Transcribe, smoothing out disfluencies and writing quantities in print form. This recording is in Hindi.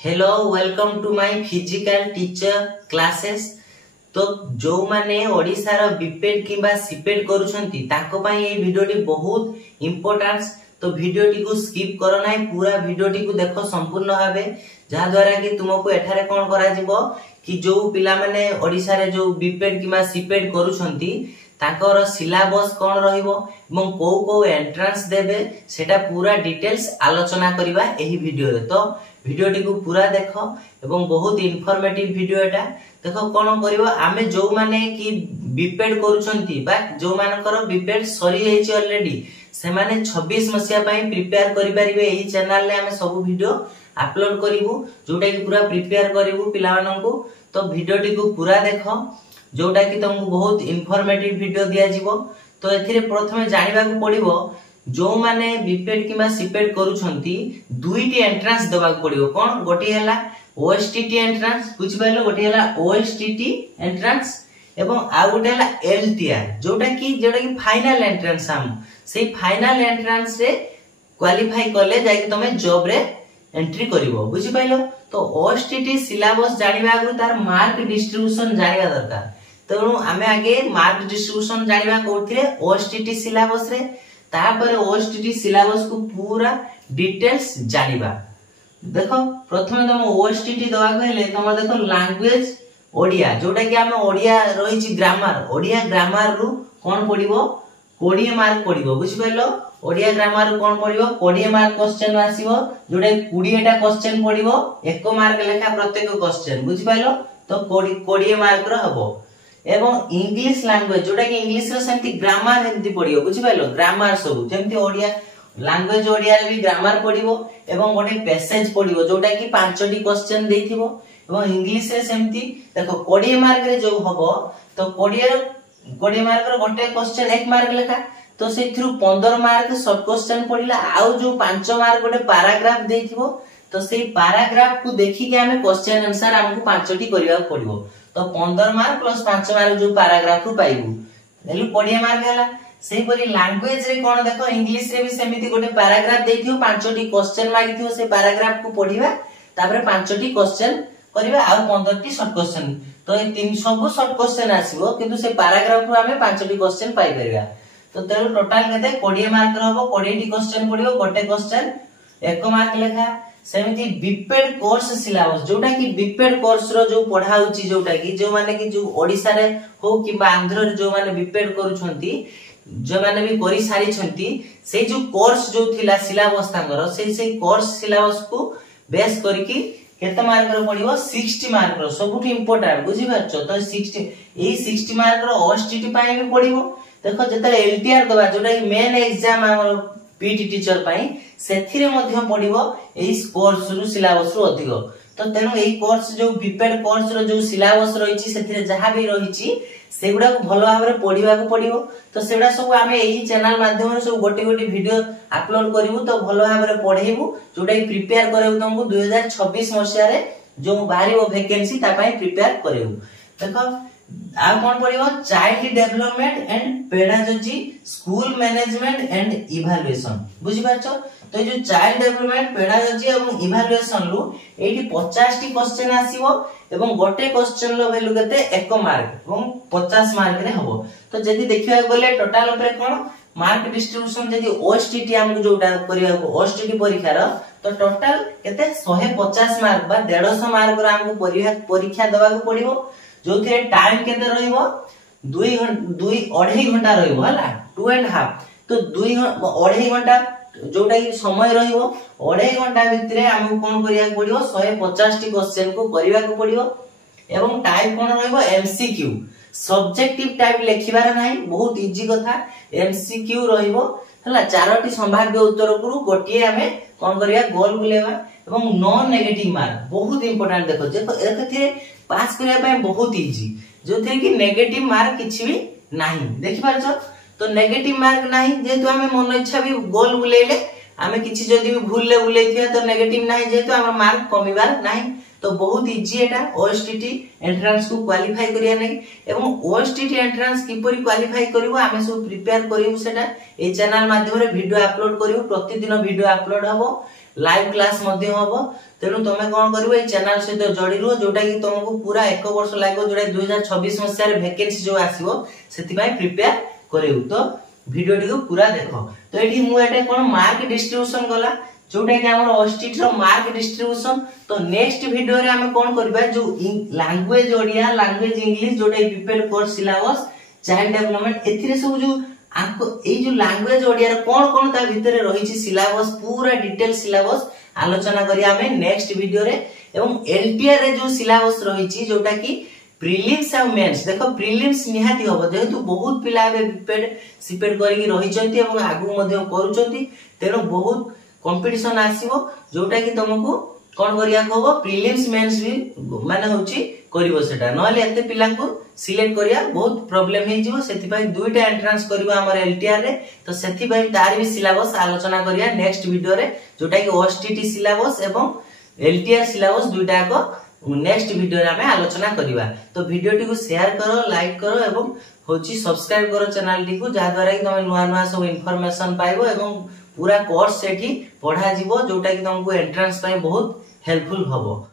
Hello welcome to my physical teacher classes. तो जो माने ओडिसा रो बीपेड किबा सीपेड करूछंती ताको पई ए वीडियोटी बहुत इंपोर्टेंस। तो वीडियोटी को स्किप करो नाही, पूरा वीडियोटी को देखो संपूर्ण भाबे, जहा द्वारा कि तुमको एठारे कोन करा जिवो कि जो पिला माने ओडिसा रे जो बीपेड किबा सीपेड करूछंती ताकर सिलेबस कोन रहिबो एवं को को एंट्रेंस देबे सेटा पूरा डिटेल्स आलोचना करिबा एही वीडियो रे। तो वीडियोटी को पूरा देखो एवं बहुत इन्फॉर्मेटिव वीडियो एटा। देखो कोन करिवो आमे जो माने कि बीपेड करूछंती बा जो मानकर बीपेड सरी हेछि ऑलरेडी से माने 26 मसिया पई प्रिपेयर करि परिबे। एही चैनल ले आमे सब वीडियो अपलोड करिवु जोटा कि पूरा प्रिपेयर करिवु पिला माननकु। तो वीडियोटी को पूरा देखो जोटा कि तुमको बहुत इन्फॉर्मेटिव वीडियो दिया जिवो। तो एथिरे प्रथमे जानिबा को पड़िवो जो माने बीपेड किबा सीपेड करूछंती दुईटी एंट्रेंस देबा को पड़िवो। कोन गोटी हैला ओएसटीटी एंट्रेंस, बुझ पाइलो, गोटी हैला ओएसटीटी एंट्रेंस एवं आ गोटे हैला एलटीआर जोटा कि फाइनल एंट्रेंस। हम सेही फाइनल एंट्रेंस रे क्वालीफाई करले जाय कि तमे जॉब रे एंट्री करिवो, बुझ पाइलो। तो ओएसटीटी सिलेबस जानिबा आगु तार मार्क डिस्ट्रीब्यूशन जानिबा दरकार। तो आमे आगे मार्क डिस्ट्रीब्यूशन जानिबा कोथिरे ओएसटीटी सिलेबस रे, तापर ओएसटीटी सिलेबस को पूरा डिटेल्स जानिबा। देखो प्रथमे तुम ओएसटीटी दवा कहले तुम देखो लैंग्वेज ओडिया जोटा कि हम ओडिया रहिछि ग्रामर, ओडिया ग्रामर रु कोन पडिबो 20 मार्क पडिबो, बुझ पाइलो। ओडिया ग्रामर रु कोन पडिबो 20 मार्क क्वेश्चन आसीबो जोटा 20 टा क्वेश्चन पडिबो 1 मार्क लेखा प्रत्येक क्वेश्चन, बुझ पाइलो। तो 20 मार्क रो हबो। एवं इंग्लिश लैंग्वेज जोटा कि इंग्लिश रो सेंती ग्रामर हेंती पडियो, बुझ पाइलो। ग्रामर सब जेंती ओडिया लैंग्वेज ओडिया रे भी ग्रामर पडिबो एवं गोटे पैसेज पडिबो जोटा कि 5टी क्वेश्चन देथिबो। एवं इंग्लिश रे सेंती देखो 20 मार्क रे जो हबो तो 20 मार्क रो गोटे क्वेश्चन 1 मार्क लेखा। तो सेथरु 15 मार्क शॉर्ट क्वेश्चन पडिला। आउ जो 5 मार्क गोटे पैराग्राफ देथिबो तो सेही पैराग्राफ को देखि के हमें क्वेश्चन आंसर हमको 5टी करिया पडिबो। तो 15 मार्क प्लस 5 मार्क जो पैराग्राफ को पाइबू हेलु 20 मार्क हैला। सेही परि लैंग्वेज रे कोन देखो इंग्लिश रे भी सेमिति गोटे पैराग्राफ देथियो 5टी क्वेश्चन मागिथियो, से पैराग्राफ को पढिबा तापर 5टी क्वेश्चन करिबा आउ 15टी शॉर्ट क्वेश्चन। तो ए 3 सब शॉर्ट क्वेश्चन आसीबो किंतु से पैराग्राफ रो हमें 5टी क्वेश्चन पाई परिबा। तो तेरो टोटल केते 20 मार्क रो हबो, 20टी क्वेश्चन पडिबो, गोटे क्वेश्चन 1 मार्क लेखा। सेमिति बीपेड कोर्स सिलेबस जोटा कि बीपेड कोर्स रो जो पढाउची जोटा कि जो माने कि जो ओडिसा रे हो कि आंध्र रे जो माने बीपेड करूछंती जो माने भी करि सारी छंती से जो कोर्स जो थिला सिलेबस तांगर से कोर्स सिलेबस को बेस करिकि केते मार्क रो पडिबो 60 मार्क रो सबुठी इंपोर्टेंट, बुझि पाछो। तो 60 मार्क रो ओएसटीटी पाई भी पडिबो। देखो जते एलटीआर दबा जोटा कि मेन एग्जाम हमर पीटी टीचर पाई सेथिरे मध्य पडिबो एई कोर्स रु सिलेबस रु अधिक। तो तेनु एई कोर्स जो बीपेड कोर्स रो जो सिलेबस रहिछि सेथिरे जहा भी रहिछि सेगुडा को भलो भाबरे पढिबा को पडिबो। तो सेगुडा सब आमे एई चैनल माध्यम रे सब गोटी गोटी वीडियो अपलोड करिवु। तो भलो भाबरे पढेबु जोटा कि प्रिपेयर करबु तुमको 2026 मसिया रे जो बाहरिबो वैकेंसी ता पई प्रिपेयर करबु। देखो आ कोन पडिबो child development and pedagogy school management and evaluation, बुझि पाछो। तो जो चाइल्ड डेवलपमेंट पेडागोजी एवं इवैल्यूएशन रु एठी 50टी क्वेश्चन आसीबो एवं गोटे क्वेश्चन लो वैल्यू केते 1 मार्क एवं 50 मार्क रे हबो। तो जदी देखिबा गले टोटल ऊपर कोन मार्क डिस्ट्रीब्यूशन जदी ओएसटीटी हमकु जोटा करिया को ओएसटीटी परीक्षा रो तो टोटल केते 150 मार्क बा 150 मार्क रो हमकु परीक्षा दबा को पड़िबो। जो थे टाइम केते रहइबो 2.5 घंटा रहइबो हला 2.5। तो 2.5 घंटा जोटा कि समय रहइबो 2.5 घंटा भितरे हमकु कोन करिया पड़िबो 150टी क्वेश्चन को करिया को पड़िबो। एवं टाइप कोन रहइबो एमसीक्यू, सब्जेक्टिव टाइप लेखिबार नाही, बहुत इजी कथा। एमसीक्यू रहइबो हला 4टी संभाव्य उत्तर को गोटिए हमें कोन करिया गोल बुलेबा एवं नॉन नेगेटिव मार्क बहुत इंपोर्टेंट। देखो देखो एथिरे पास करिया पय बहुत इजी जो थे कि नेगेटिव मार्क किछि भी नाही, देखि पारछो। तो नेगेटिव मार्क नाही जेतु हमें मन इच्छा भी गोल बुलेले हमें किछि जदी भी भूल ले बुलेथिया तो नेगेटिव नाही जेतु हमर मार्क कमिबार नाही। तो बहुत इजी एटा ओएसटीटी एंट्रेंस को क्वालीफाई करिया नै। एवं ओएसटीटी एंट्रेंस किपरि क्वालीफाई करिवो हमें सब प्रिपेयर करिवो सेटा ए चैनल माध्यम रे वीडियो अपलोड करिवो, प्रतिदिन वीडियो अपलोड हबो। लाइव क्लास मध्य हबो। तेणु तुम कौन कर चैनल सहित जोड़ी रुह जोटा कि तुमको पूरा 1 वर्ष लगे जोटा 2026 मसीह वैकेंसी जो आसीबो सेति प्रिपेयर करेउ। तो वीडियो टी को पूरा देख। तो ये मुझे कौन मार्क डिस्ट्रीब्यूशन गला जोटा कि हमर ऑस्टिट रो मार्क डिस्ट्रीब्यूशन। तो नेक्स्ट वीडियो रे हम कौन करबा जो लैंग्वेज ओडिया लैंग्वेज इंग्लिश जोटा prepare course syllabus child development एथिरे सब जो आपको ए जो लैंग्वेज ओडिया रे कौन कौन ता भीतर रही छि सिलेबस पूरा डिटेल सिलेबस आलोचना करिया हमें नेक्स्ट वीडियो रे। एवं एलटीआर रे जो सिलेबस रही छि जोटा कि प्रीलिम्स और मेंस देखो प्रीलिम्स निहाती हबो जेहेतु बहुत पिला बे प्रिपेयर सिपेयर करिक रही छथि एवं आगु मध्ये करूछथि। तेनो बहुत कंपटीशन आसीबो जोटा कि तुमको कोन करिया हबो प्रीलिम्स मेंस भी माने होछि करिवो सेटा नले एते पिला को सिलेक्ट करिया बहुत प्रॉब्लम हे जिवो। सेति पई दुईटा एंट्रेंस करबो हमर एलटीआर रे। तो सेति पई तार भी सिलेबस आलोचना करिया नेक्स्ट वीडियो रे जोटा कि ओएसटीटी सिलेबस एवं एलटीआर सिलेबस दुईटा को नेक्स्ट वीडियो रे हमें आलोचना करिवा। तो वीडियो टी को शेयर करो लाइक करो एवं होची सब्सक्राइब करो चैनल टी को जा द्वारा कि तुम नुआ नुआ सब इंफॉर्मेशन पाइबो एवं पूरा कोर्स सेठी पढ़ा जिवो जोटा कि तुमको एंट्रेंस पई बहुत हेल्पफुल हबो।